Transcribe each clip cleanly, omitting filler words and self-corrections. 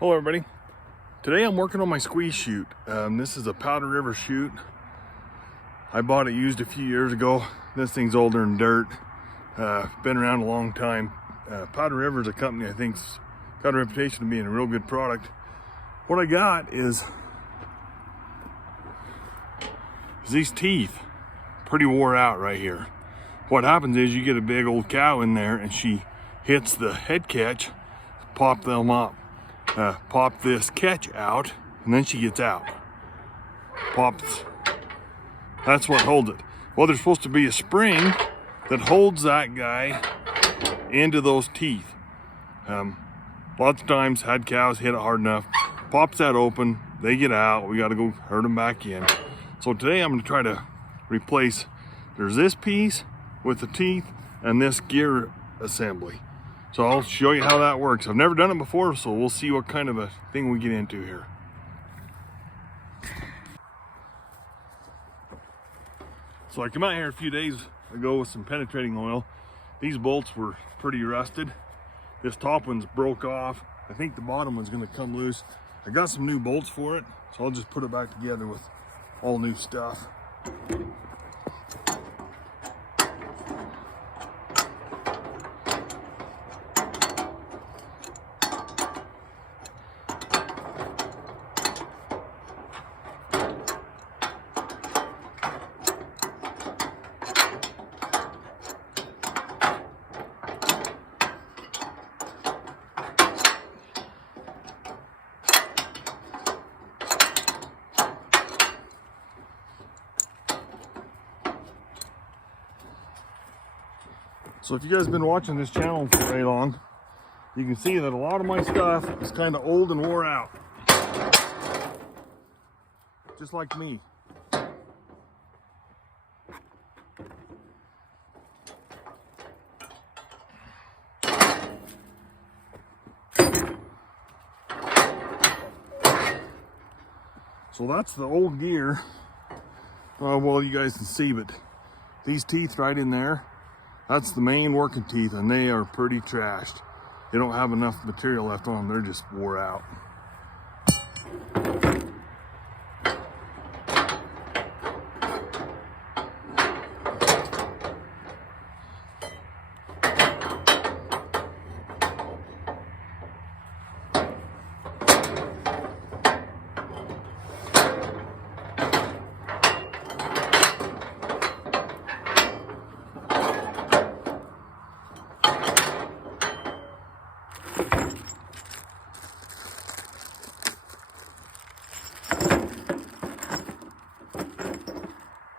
Hello everybody. Today I'm working on my squeeze chute. This is a Powder River chute. I bought it used a few years ago. This thing's older than dirt. Been around a long time. Powder River is a company I think's got a reputation of being a real good product. What I got is these teeth, pretty wore out right here. What happens is you get a big old cow in there and she hits the head catch, pop them up. Pop this catch out, and then she gets out. Pops. That's what holds it. Well, there's supposed to be a spring that holds that guy into those teeth. Lots of times, had cows hit it hard enough, pops that open, they get out, we got to go herd them back in. So today I'm going to try to replace, there's this piece with the teeth and this gear assembly. So I'll show you how that works. I've never done it before, so we'll see what kind of a thing we get into here. So I came out here a few days ago with some penetrating oil. These bolts were pretty rusted. This top one's broke off. I think the bottom one's gonna come loose. I got some new bolts for it, so I'll just put it back together with all new stuff. So if you guys have been watching this channel for very long, you can see that a lot of my stuff is kind of old and wore out. Just like me. So that's the old gear. Well, you guys can see, but these teeth right in there, that's the main working teeth, and they are pretty trashed. They don't have enough material left on them. They're just wore out.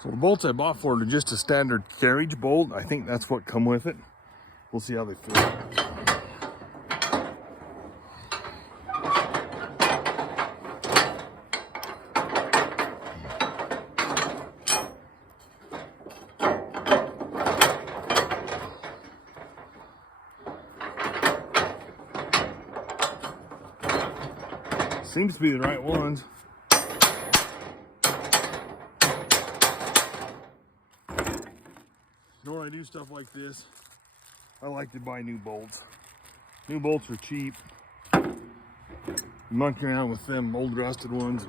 So the bolts I bought for it are just a standard carriage bolt. I think that's what come with it. We'll see how they fit. Seems to be the right ones. You know, when I do stuff like this, I like to buy new bolts. New bolts are cheap. Monkey around with them old rusted ones.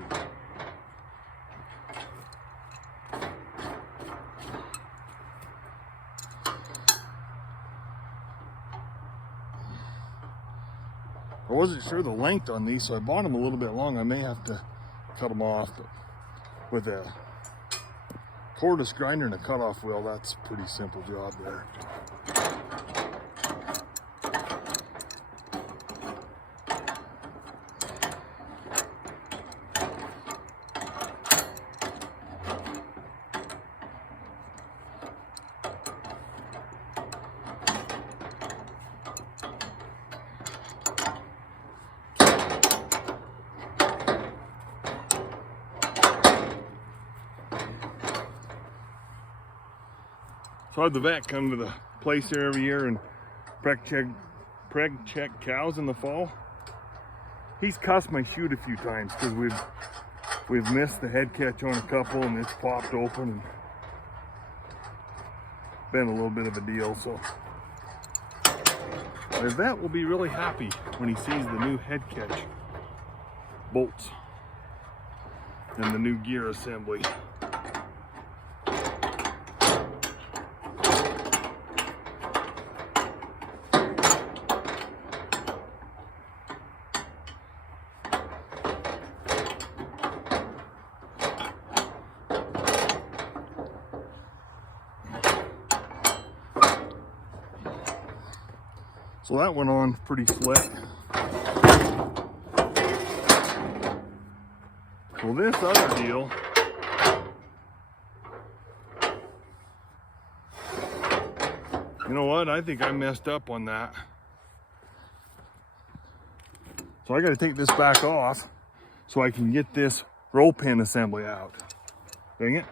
I wasn't sure the length on these, so I bought them a little bit long. I may have to cut them off, but with a cordless grinder and a cutoff wheel, that's a pretty simple job there. So I had the vet come to the place here every year and preg check cows in the fall. He's cussed my chute a few times because we've missed the head catch on a couple and it's popped open and been a little bit of a deal. So the vet will be really happy when he sees the new head catch bolts and the new gear assembly. So that went on pretty slick. Well, this other deal, you know what? I think I messed up on that. So I got to take this back off so I can get this roll pin assembly out. Dang it.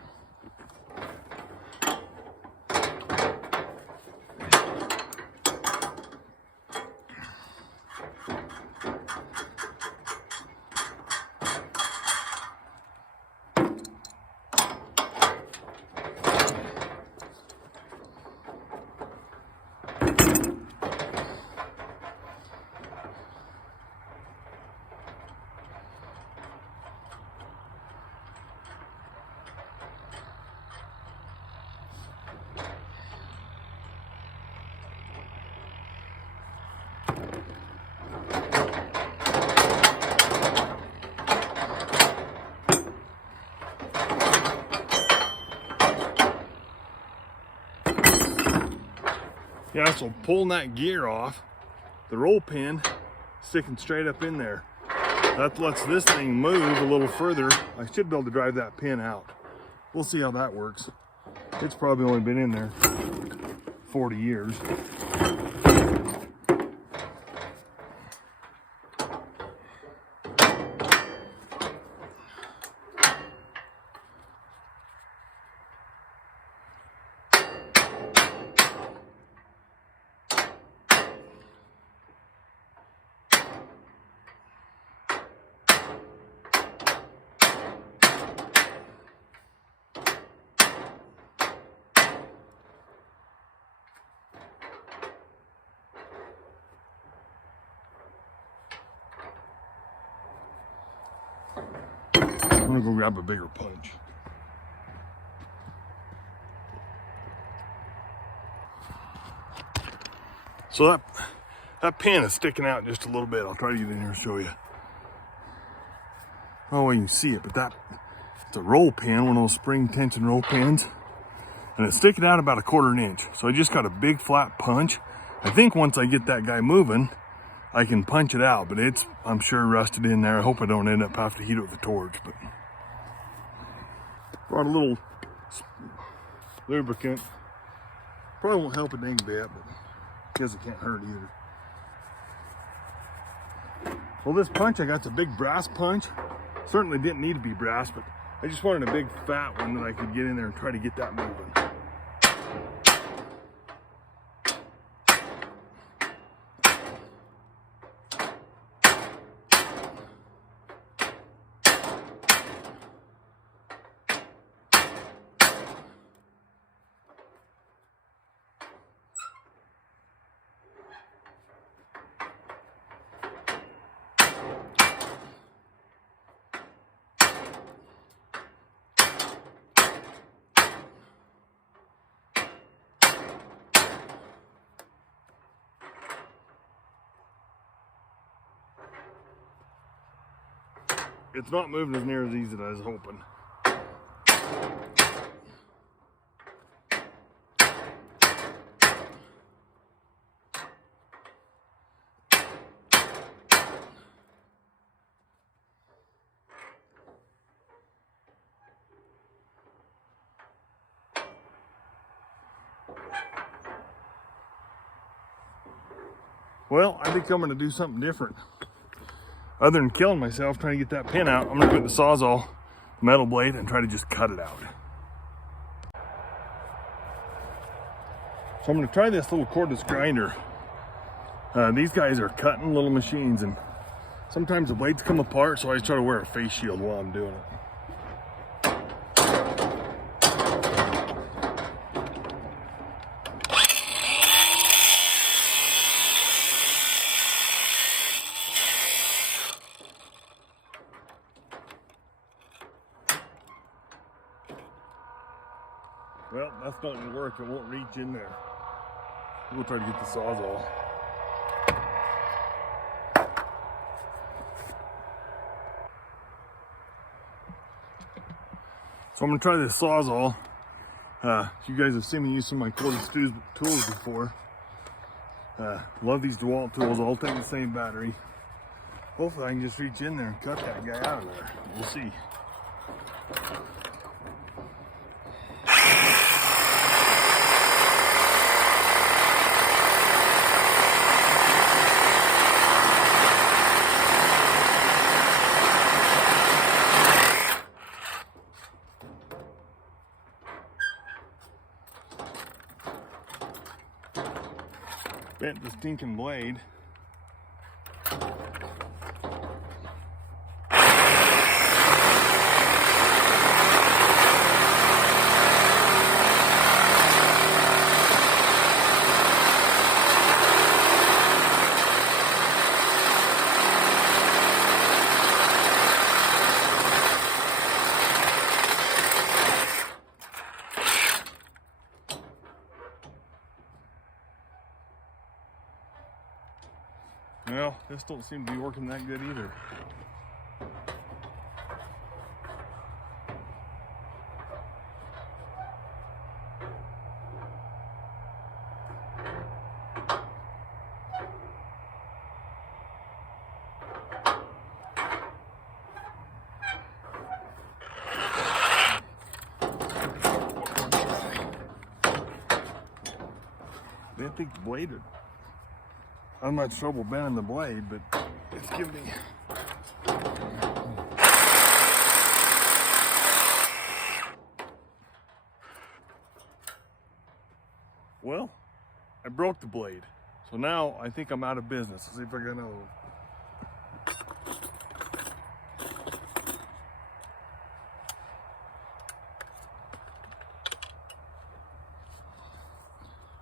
Yeah, so pulling that gear off, the roll pin sticking straight up in there. That lets this thing move a little further. I should be able to drive that pin out. We'll see how that works. It's probably only been in there 40 years. I'm gonna go grab a bigger punch. So that pin is sticking out just a little bit. I'll try to get in here and show you. Oh, well, you can see it, but it's a roll pin, one of those spring tension roll pins. And it's sticking out about 1/4 inch. So I just got a big flat punch. I think once I get that guy moving, I can punch it out, but it's, I'm sure, rusted in there. I hope I don't end up having to heat it with a torch. But brought a little lubricant. Probably won't help a dang bit, but I guess it can't hurt either. Well, this punch I got's a big brass punch. Certainly didn't need to be brass, but I just wanted a big fat one that I could get in there and try to get that moving. It's not moving as near as easy as I was hoping. Well, I think I'm going to do something different. Other than killing myself trying to get that pin out, I'm going to put the Sawzall metal blade and try to just cut it out. So I'm going to try this little cordless grinder. These guys are cutting little machines, and sometimes the blades come apart, so I try to wear a face shield while I'm doing it. Well, that's not gonna work. It won't reach in there. We'll try to get the Sawzall. So I'm gonna try this Sawzall. You guys have seen me use some of my corded tools before. Love these DeWalt tools. All take the same battery. Hopefully I can just reach in there and cut that guy out of there. We'll see. Bent the stinking blade. Well, this don't seem to be working that good either. I think the blade, I'm not trouble bending the blade, but it's giving me. Well, I broke the blade. So now I think I'm out of business. Let's see if I got another one.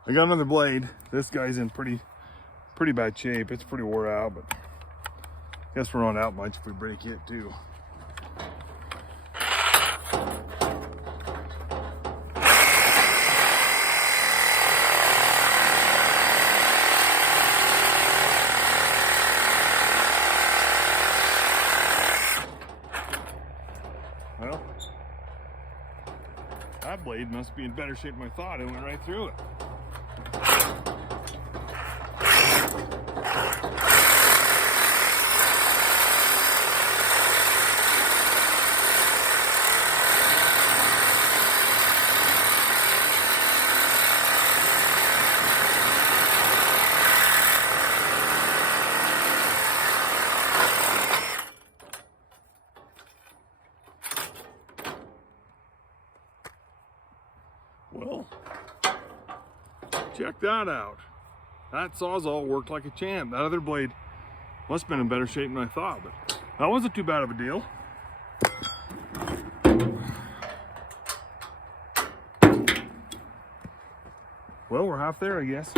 I got another blade. This guy's in pretty bad shape. It's pretty wore out, but I guess we're not out much if we break it too. Well, that blade must be in better shape than I thought. It went right through it. Well, check that out. That Sawzall worked like a champ. That other blade must have been in better shape than I thought, but that wasn't too bad of a deal. Well, we're half there, I guess.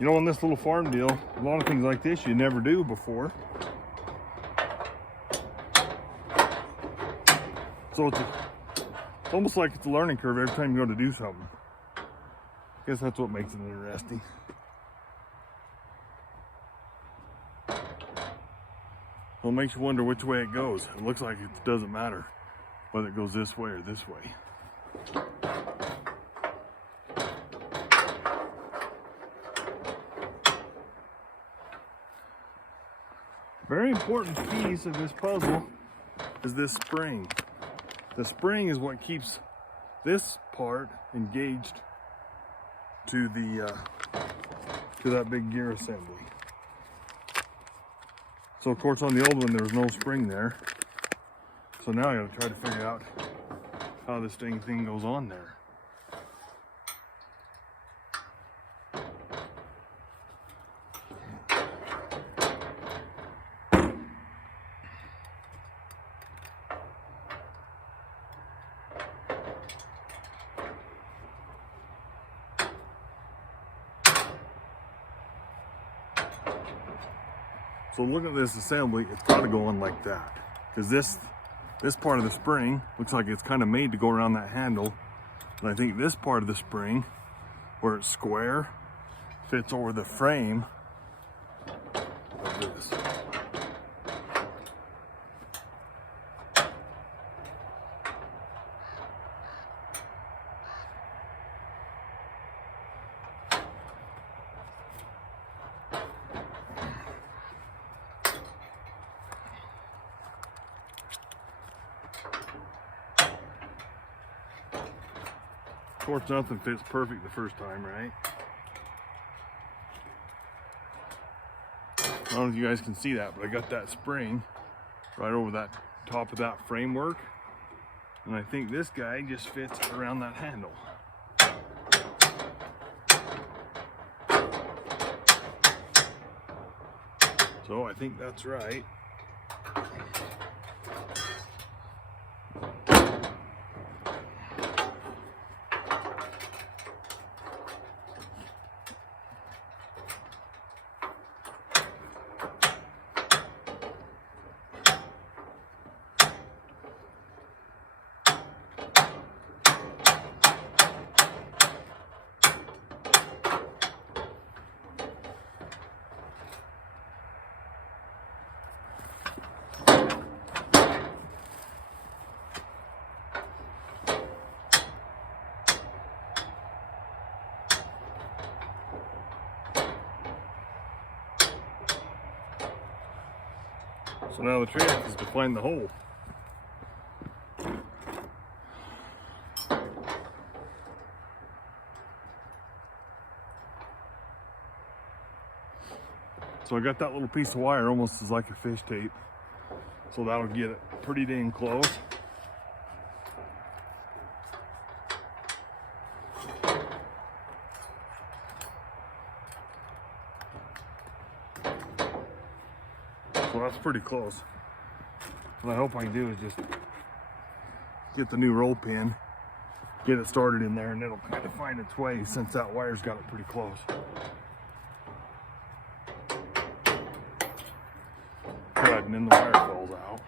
You know, on this little farm deal, a lot of things like this you never do before. So it's almost like it's a learning curve every time you go to do something. I guess that's what makes it interesting. Well, it makes you wonder which way it goes. It looks like it doesn't matter whether it goes this way or this way. Very important piece of this puzzle is this spring. The spring is what keeps this part engaged to the to that big gear assembly. So of course on the old one there was no spring there. So now I gotta try to figure out how this thing goes on there. So look at this assembly, it's got to go on like that. Because this part of the spring looks like it's kind of made to go around that handle. And I think this part of the spring, where it's square, fits over the frame of this. Of course, nothing fits perfect the first time, right? I don't know if you guys can see that, but I got that spring right over that top of that framework. And I think this guy just fits around that handle. So I think that's right. So now the trick is to find the hole. So I got that little piece of wire almost as like a fish tape. So that'll get it pretty dang close. So that's pretty close. What I hope I can do is just get the new roll pin, get it started in there, and it'll kind of find its way since that wire's got it pretty close. Good, and then the wire falls out.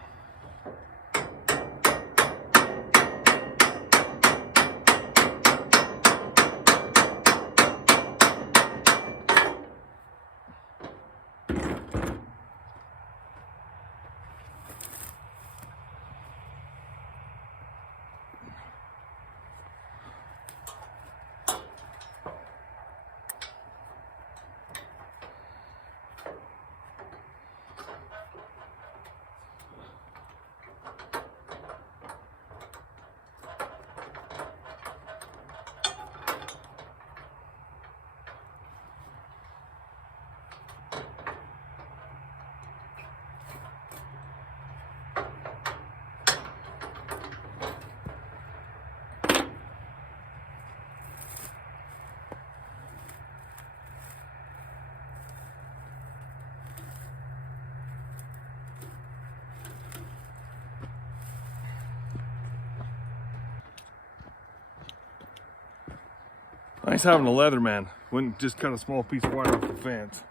Nice having a Leatherman. Wouldn't just cut a small piece of wire off the fence.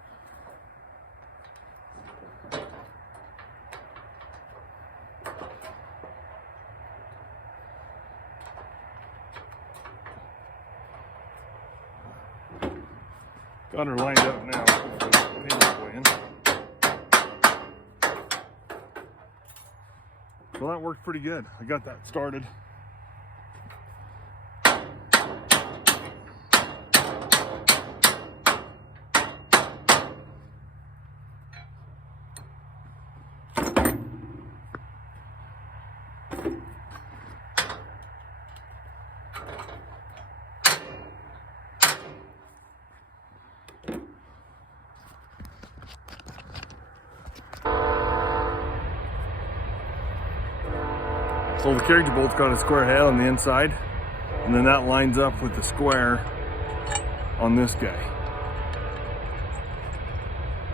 Got her lined up now. Well, that worked pretty good. I got that started. So the carriage bolt's got a square head on the inside, and then that lines up with the square on this guy.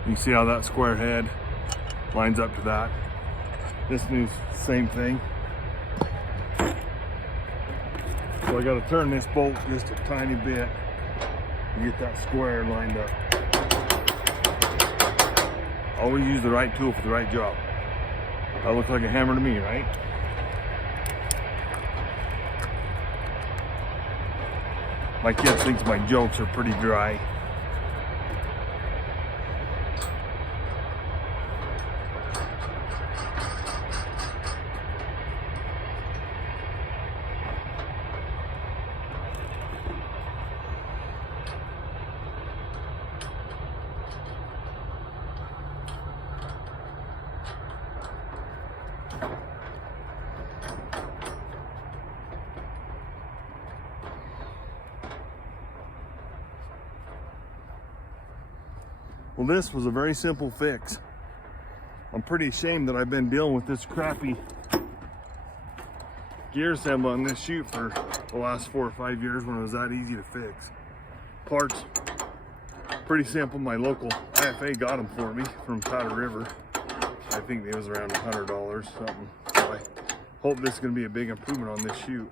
You see how that square head lines up to that? This one's the same thing. So I got to turn this bolt just a tiny bit to get that square lined up. Always use the right tool for the right job. That looks like a hammer to me, right? My kid thinks my jokes are pretty dry. Well, this was a very simple fix. I'm pretty ashamed that I've been dealing with this crappy gear assembly on this chute for the last 4 or 5 years when it was that easy to fix. Parts, pretty simple. My local IFA got them for me from Powder River. I think it was around $100 something. So I hope this is going to be a big improvement on this chute.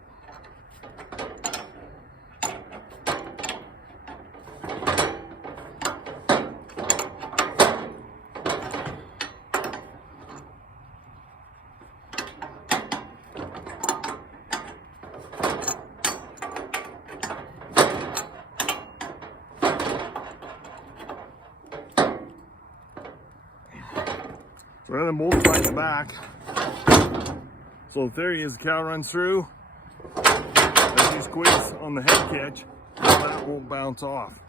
So rather than bolt it right in the back, so the theory is the cow runs through, as you squeeze on the head catch, that won't bounce off.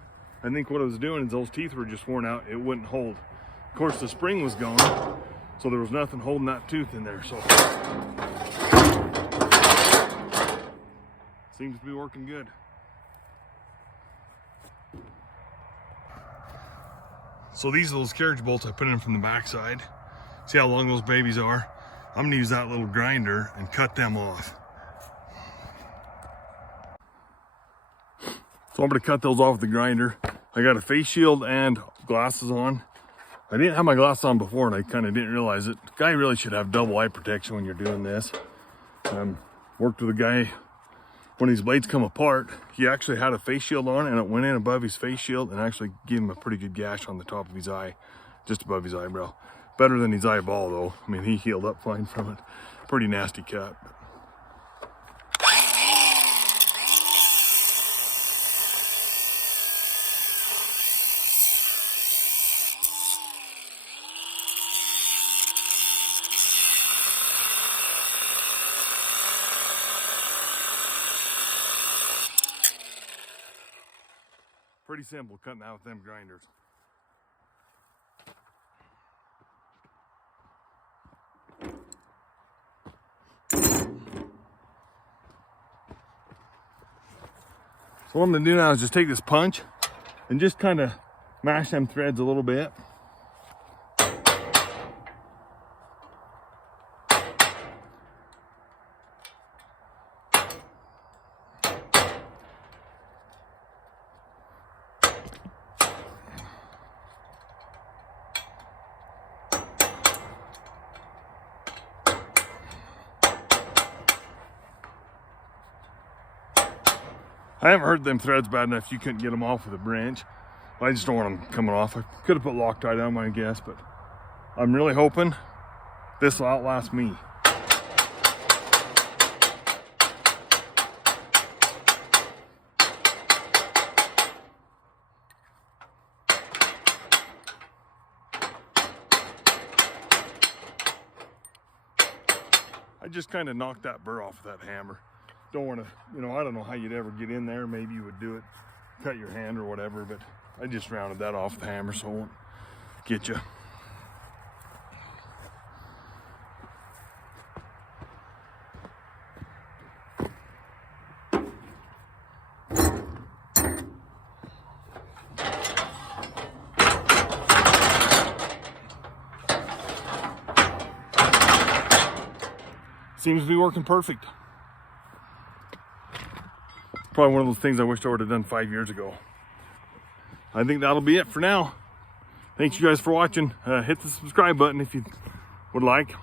I think what it was doing is those teeth were just worn out, it wouldn't hold. Of course the spring was gone, so there was nothing holding that tooth in there. So seems to be working good. So these are those carriage bolts I put in from the backside. See how long those babies are? I'm gonna use that little grinder and cut them off. So I'm gonna cut those off with the grinder. I got a face shield and glasses on. I didn't have my glasses on before and I kind of didn't realize it. The guy really should have double eye protection when you're doing this. Worked with a guy, when these blades come apart, he actually had a face shield on and it went in above his face shield and actually gave him a pretty good gash on the top of his eye, just above his eyebrow. Better than his eyeball though. I mean, he healed up fine from it. Pretty nasty cut. Pretty simple cutting out with them grinders. So what I'm gonna do now is just take this punch and just kind of mash them threads a little bit. I haven't heard them threads bad enough you couldn't get them off with a wrench. I just don't want them coming off. I could have put Loctite on my guess, but I'm really hoping this will outlast me. I just kind of knocked that burr off with that hammer. Don't want to, I don't know how you'd ever get in there. Maybe you would do it, cut your hand or whatever, but I just rounded that off with the hammer so it won't get you. Seems to be working perfect. Probably one of those things I wish I would have done 5 years ago. I think that'll be it for now. Thanks you guys for watching. Hit the subscribe button if you would like.